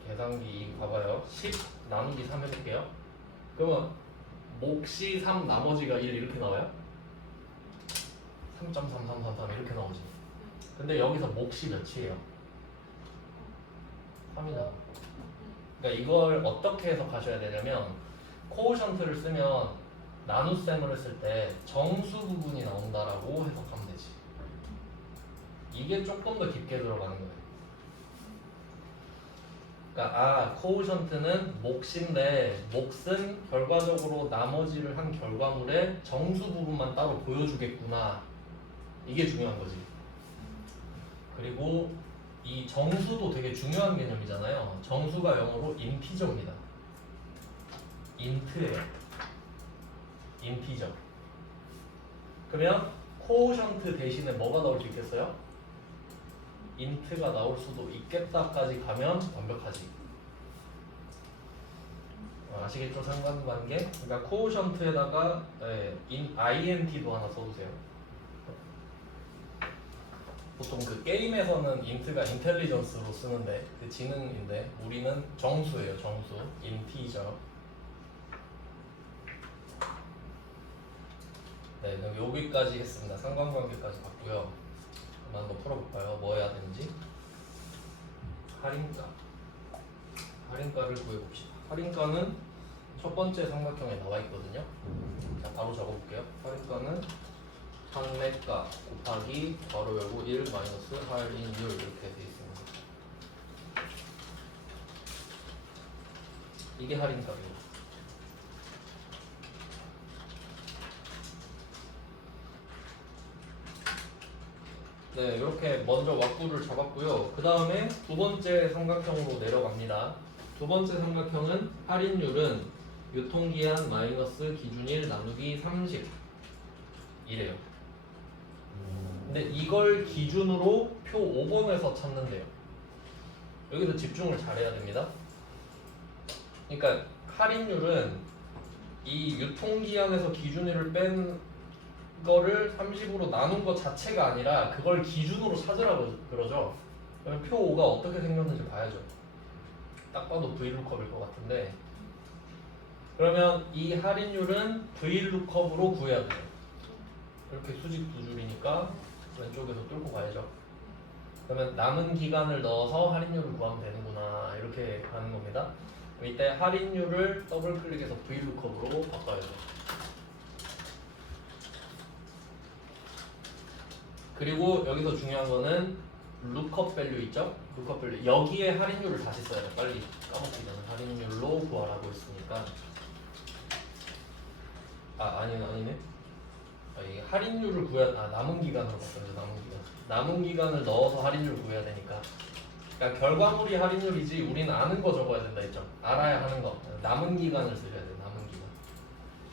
계산기 봐봐요. 10 나누기 3 해볼게요. 그러면 몫이 3 나머지가 1 이렇게 나와요? 3.3333 이렇게 나오지. 근데 여기서 몫이 몇이에요? 3이다. 그러니까 이걸 어떻게 해석하셔야 되냐면 코오션트를 쓰면 나눗셈을 했을 때 정수 부분이 나온다라고 해석하면 되지. 이게 조금 더 깊게 들어가는 거예요. 그러니까 코오션트는 몫인데 몫은 결과적으로 나머지를 한 결과물의 정수 부분만 따로 보여주겠구나. 이게 중요한 거지. 그리고 이 정수도 되게 중요한 개념이잖아요. 정수가 영어로 인티저입니다. 인트예요. 인티저. 그러면 코오션트 대신에 뭐가 나올 수 있겠어요? 인트가 나올 수도 있겠다까지 가면 완벽하지. 아시겠죠? 상관관계. 그러니까 코오션트에다가 INT도 하나 써주세요. 보통 그 게임에서는 인트가 인텔리전스로 쓰는데 그 지능인데 우리는 정수예요. 정수. 인티저. 네, 그럼 여기까지 했습니다. 상관관계까지 봤고요. 그럼 한번 풀어볼까요? 뭐 해야 되는지? 할인가. 할인가를 구해봅시다. 할인가는 첫 번째 삼각형에 나와 있거든요. 자, 바로 적어볼게요. 할인가는 판매가 곱하기 괄호 열고 1 마이너스 할인율 이렇게 되어 있습니다. 이게 할인가예요. 네, 이렇게 먼저 왁구를 잡았고요. 그 다음에 두 번째 삼각형으로 내려갑니다. 두 번째 삼각형은 할인율은 유통기한 마이너스 기준일 나누기 30 이래요. 근데 이걸 기준으로 표 5번에서 찾는데요. 여기서 집중을 잘해야 됩니다. 그러니까 할인율은 이 유통기한에서 기준일을 뺀 거를 30으로 나눈 것 자체가 아니라 그걸 기준으로 찾으라고 그러죠. 그러면 표 5가 어떻게 생겼는지 봐야죠. 딱 봐도 V루컵일 것 같은데, 그러면 이 할인율은 V루컵으로 구해야 돼요. 이렇게 수직 두 줄이니까 왼쪽에서 뚫고 가야죠. 그러면 남은 기간을 넣어서 할인율을 구하면 되는구나, 이렇게 가는 겁니다. 이때 할인율을 더블 클릭해서 V루컵으로 바꿔야죠. 그리고 여기서 중요한 거는 룩컵 밸류 있죠? 룩컵 밸류. 여기에 할인율을 다시 써야 돼. 빨리 까먹기 전에 할인율로 구하라고 했으니까. 아니네. 이 할인율을 남은 기간으로 바꿔야죠. 남은 기간을 넣어서 할인율을 구해야 되니까. 그러니까 결과물이 할인율이지 우리는 아는 거 적어야 된다 했죠. 알아야 하는 거. 남은 기간을 쓰셔야 돼.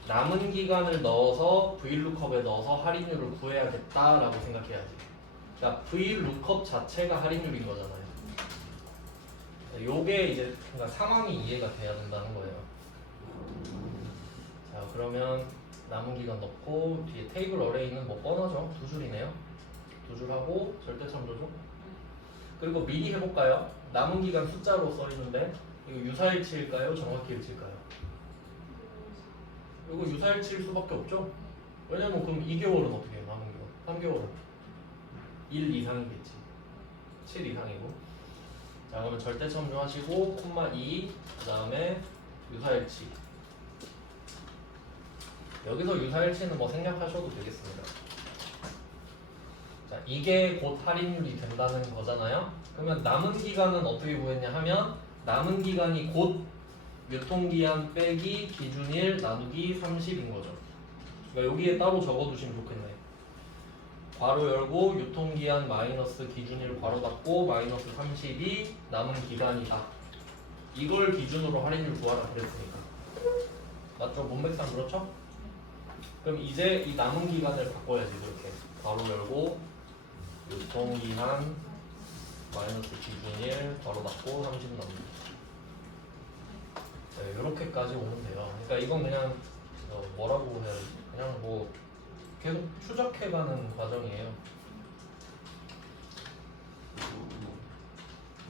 남은 기간을 넣어서 V루컵에 넣어서 할인율을 구해야겠다라고 생각해야지. 그러니까 V루컵 자체가 할인율인 거잖아요. 요게 이제 그러니까 상황이 이해가 돼야 된다는 거예요. 자, 그러면 남은 기간 넣고 뒤에 테이블 어레이는 뭐 뻔하죠. 두 줄이네요. 두 줄하고 절대참조죠. 그리고 미리 해볼까요? 남은 기간 숫자로 써 있는데 이거 유사일치일까요? 정확히 일치일까요? 이거 유사일치일 수밖에 없죠? 왜냐면 그럼 2개월은 어떻게 해요? 남은 기간 3개월은 1 이상이겠지. 7 이상이고. 자, 그러면 절대참조 하시고 콤마 2, 그 다음에 유사일치. 여기서 유사일치는 뭐 생략하셔도 되겠습니다. 자, 이게 곧 할인율이 된다는 거잖아요. 그러면 남은 기간은 어떻게 구했냐 하면 남은 기간이 곧 유통기한 빼기 기준일 나누기 30인 거죠. 그러니까 여기에 따로 적어두시면 좋겠네. 괄호 열고 유통기한 마이너스 기준일 괄호 닫고 마이너스 30이 남은 기간이다. 이걸 기준으로 할인율 구하라 그랬으니까. 맞죠? 문맥상 그렇죠? 그럼 이제 이 남은 기간을 바꿔야지. 그렇게 괄호 열고 유통기한 마이너스 기준일 괄호 닫고 30 나누기. 네, 이렇게까지 오면 돼요. 그러니까 이건 그냥 뭐라고 해야 되지? 그냥 뭐 계속 추적해가는 과정이에요.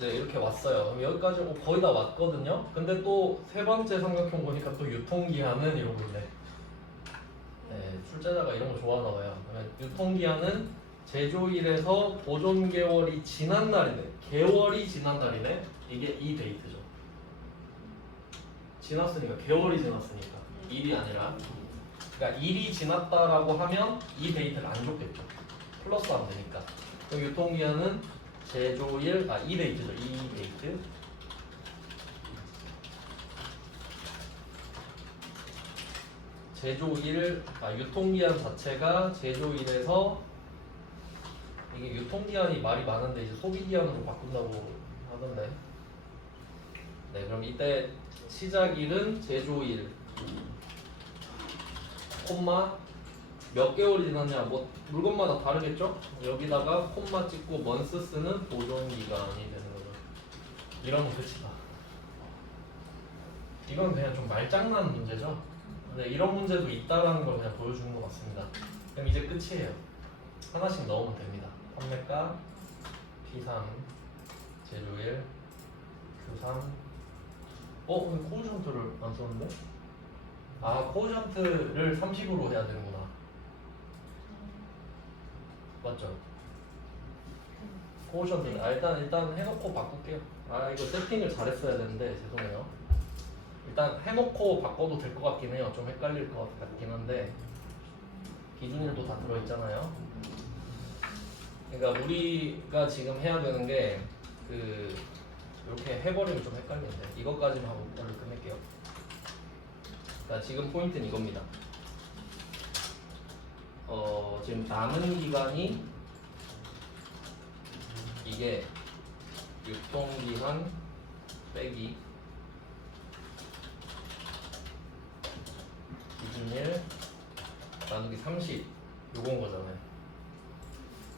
네, 이렇게 왔어요. 그럼 여기까지 거의 다 왔거든요. 근데 또 세 번째 삼각형 보니까 또 유통기한은 이러고 있네. 네, 출제자가 이런 거 좋아하나 봐요. 그러면 유통기한은 제조일에서 보존 개월이 지난 날이네. 개월이 지난 날이네. 이게 이 데이트죠. 지났으니까, 개월이 지났으니까 일이 아니라. 그러니까 일이 지났다라고 하면 이 데이트를 안 줬겠죠. 플러스하면 되니까. 그럼 유통기한은 제조일, 이 데이트죠. 이 데이트. 제조일, 유통기한 자체가 제조일에서, 이게 유통기한이 말이 많은데 이제 소비기한으로 바꾼다고 하던데. 네, 그럼 이때 시작일은 제조일, 콤마 몇 개월이 지났냐, 뭐 물건마다 다르겠죠? 여기다가 콤마 찍고 먼스스는 보존 기간이 되는 거죠. 이러면 끝이다. 이건 그냥 좀 말장난 문제죠. 근데 이런 문제도 있다라는 걸 그냥 보여주는 것 같습니다. 그럼 이제 끝이에요. 하나씩 넣으면 됩니다. 판매가 P3, 재료 1, Q3. 왜 코오션트를 안 썼는데? 아, 코오션트를 30으로 해야 되는구나. 맞죠? 코오션트. 일단 해놓고 바꿀게요. 이거 세팅을 잘했어야 되는데 죄송해요. 일단 해놓고 바꿔도 될 것 같긴 해요. 좀 헷갈릴 것 같긴 한데 기준일도 다 들어있잖아요. 그러니까 우리가 지금 해야 되는 게 이렇게 해버리면 좀 헷갈리는데 이것까지만 하고 오늘 끝낼게요. 그러니까 지금 포인트는 이겁니다. 지금 남은 기간이 이게 유통기한 빼기 기준일 나누기 30 요건 거잖아요.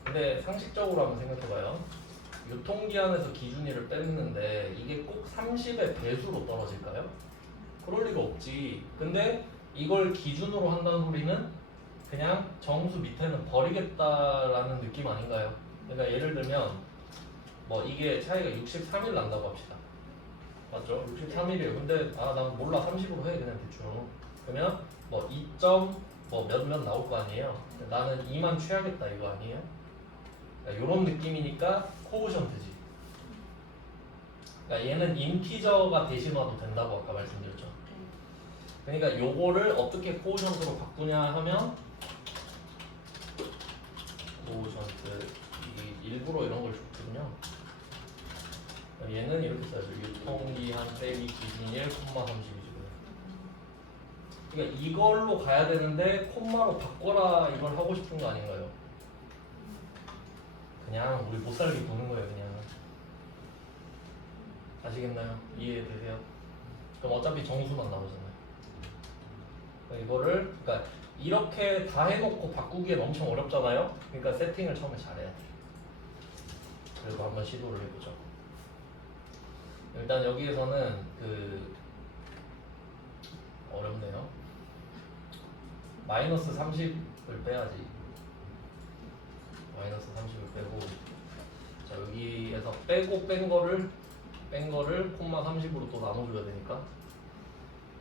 근데 상식적으로 한번 생각해봐요. 유통기한에서 기준일을 뺐는데 이게 꼭 30의 배수로 떨어질까요? 그럴 리가 없지. 근데 이걸 기준으로 한다는 소리는 그냥 정수 밑에는 버리겠다라는 느낌 아닌가요? 그러니까 예를 들면 뭐 이게 차이가 63일 난다고 합시다. 맞죠? 63일이에요. 근데 난 몰라 30으로 해 그냥 대충. 그러면 뭐 2점 뭐 몇몇 나올 거 아니에요. 나는 2만 취하겠다 이거 아니에요? 이런 느낌이니까 코오션트지. 그러니까 얘는 인티저가 대신 와도 된다고 아까 말씀드렸죠. 그러니까 요거를 어떻게 코오션트로 바꾸냐 하면 코오션트 일부러 이런 걸 줬거든요. 얘는 이렇게 써야죠. 유통기한 빼기 기준일 콤마 30이죠. 그러니까 이걸로 가야 되는데 콤마로 바꿔라 이걸 하고 싶은 거 아닌가요? 그냥 우리 못 살게 보는 거예요. 그냥 아시겠나요? 이해되세요? 그럼 어차피 정수만 나오잖아요. 이거를 그러니까 이렇게 다 해놓고 바꾸기엔 엄청 어렵잖아요. 그러니까 세팅을 처음에 잘해야 돼요. 그래도 한번 시도를 해보죠. 일단 여기에서는 어렵네요. 마이너스 30을 빼야지. 마이너스 30을 빼고 자 여기에서 뺀 거를 콤마 30으로 또 나눠줘야 되니까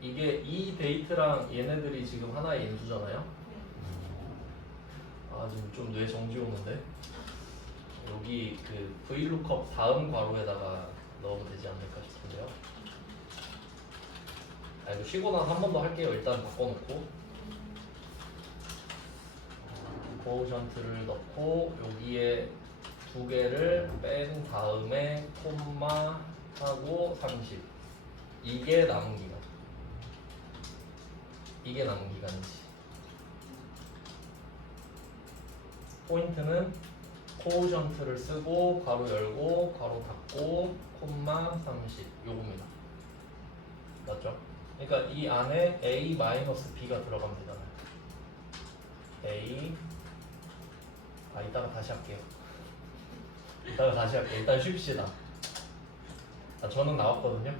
이게 이 데이트랑 얘네들이 지금 하나의 인수잖아요. 지금 좀 뇌 정지 오는데 여기 VLOOKUP 다음 괄호에다가 넣으면 되지 않을까 싶은데요. 이거 쉬고 나서 한 번 더 할게요. 일단 바꿔놓고 코오션트를 넣고 여기에 두 개를 뺀 다음에 콤마 하고 30 이게 남은 기간. 이게 남은 기간이지. 포인트는 코오션트를 쓰고 괄호 열고 괄호 닫고 콤마 30 요겁니다. 맞죠? 그러니까 이 안에 A-B가 들어가면 되잖아요. A 이따가 다시 할게요. 일단 쉽시다. 저는 나왔거든요.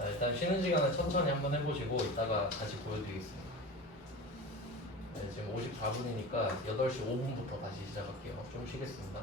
일단 쉬는 시간에 천천히 한번 해보시고 이따가 다시 보여드리겠습니다. 지금 54분이니까 8시 5분부터 다시 시작할게요. 좀 쉬겠습니다.